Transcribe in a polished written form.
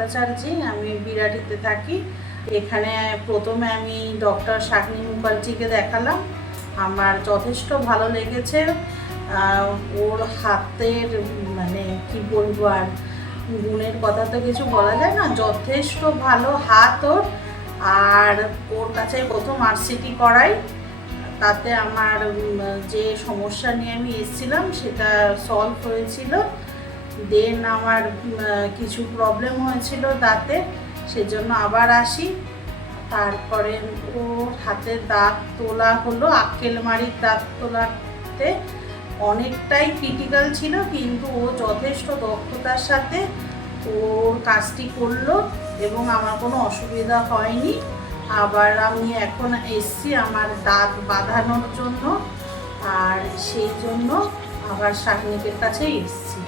ভট্টাচার্যী, আমি বিরাটিতে থাকি। এখানে প্রথমে আমি ডক্টর শাগনি মুখার্জিকে দেখালাম। আমার যথেষ্ট ভালো লেগেছে। ওর হাতের মানে কি বলবো, আর গুণের কথা তো কিছু বলা যায় না, যথেষ্ট ভালো হাত ওর। আর ওর কাছে প্রথম আরসিটি করাই, তাতে আমার যে সমস্যা নিয়ে আমি এসেছিলাম সেটা সলভ হয়েছিল। দেন আমার কিছু প্রবলেম হয়েছিল দাঁতে, সেজন্য আবার আসি। তারপরে ওর হাতের দাঁত তোলা হলো, আক্কেলমারির দাঁত তোলাতে অনেকটাই ক্রিটিক্যাল ছিল, কিন্তু ও যথেষ্ট দক্ষতার সাথে ওর কাজটি করলো এবং আমার কোনো অসুবিধা হয়নি। আবার আমি এখন এসছি আমার দাঁত বাঁধানোর জন্য, আর সেই জন্য আবার শাগনিকের কাছেই এসছি।